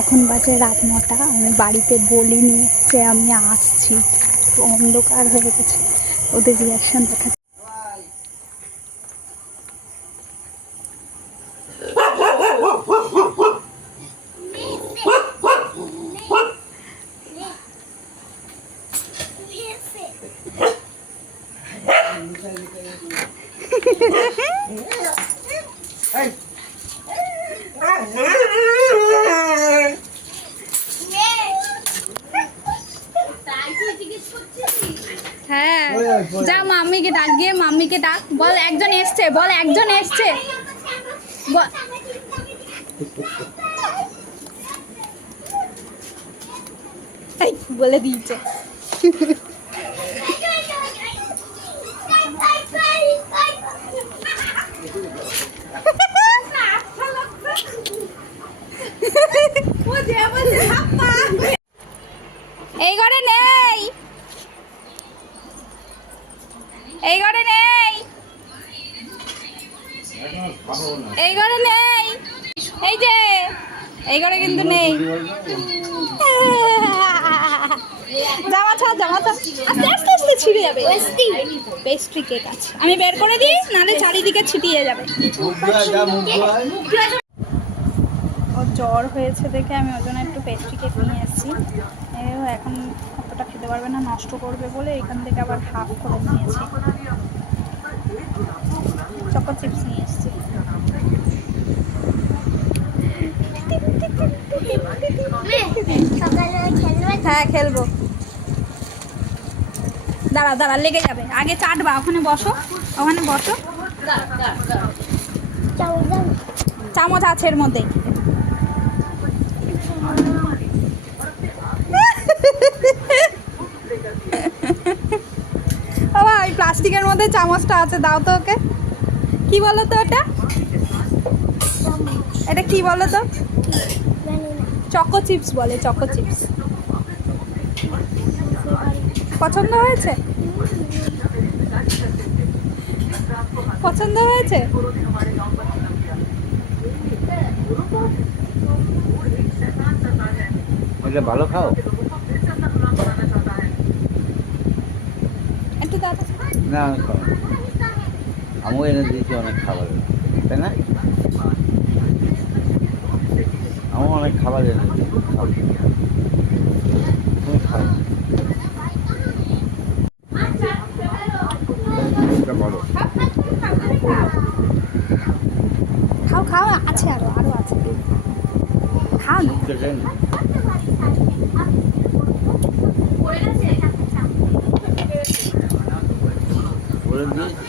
এখন বাজে রাত ৯টা। আমি বাড়িতে বলিনি যে আমি আসছি, তো অন্ধকার হয়ে গেছে। ওদের রিয়াকশান দেখা হ্যাঁ, যা মাম্মিকে ডাক, গিয়ে মাম্মিকে ডাক, বল একজন এসছে, বল একজন এসছে, বলে দিয়েছে। এই ঘরে নেই, এই ঘরে নেই, এই ঘরে নেই, এই যে এই ঘরে কিন্তু নেই। জামা ছাড়, জামা ছাড়, আস্তে আস্তে আস্তে ছিঁড়ে যাবে। পেস্ট্রি কেক আছে, আমি বের করে দিই, নাহলে চারিদিকে ছিটিয়ে যাবে। ওর জ্বর হয়েছে দেখে আমি ওর জন্য একটু পেস্ট্রি কেক নিয়ে এসেছি। এখন অতটা খেতে পারবে না, নষ্ট করবে বলে এখান থেকে আবার হাফ করে নিয়েছি। চকো চিপস নিয়ে এসেছি। হ্যাঁ খেলবো, দাঁড়া দাঁড়া, লেগে যাবে। আগে চাটবা, ওখানে বসো, ওখানে বসো। চামচ আছে এর মধ্যে। বাবা ওই প্লাস্টিকের মধ্যে চামচটা আছে, দাও তো ওকে। কি বলো তো এটা, এটা কি বলো তো? চকো চিপস বলে, চকো চিপস। পছন্দ হয়েছে, পছন্দ হয়েছে। ভালো খাও, একটু দাও না আমিও এনে দিয়েছি অনেক খাবার, তাই না? আমি অনেক খাবার এনে দিয়েছি, তুমি খাও। বলো, খাও খাও, আছে আরো আরো আছে, খাও না। বলে দিয়েছি।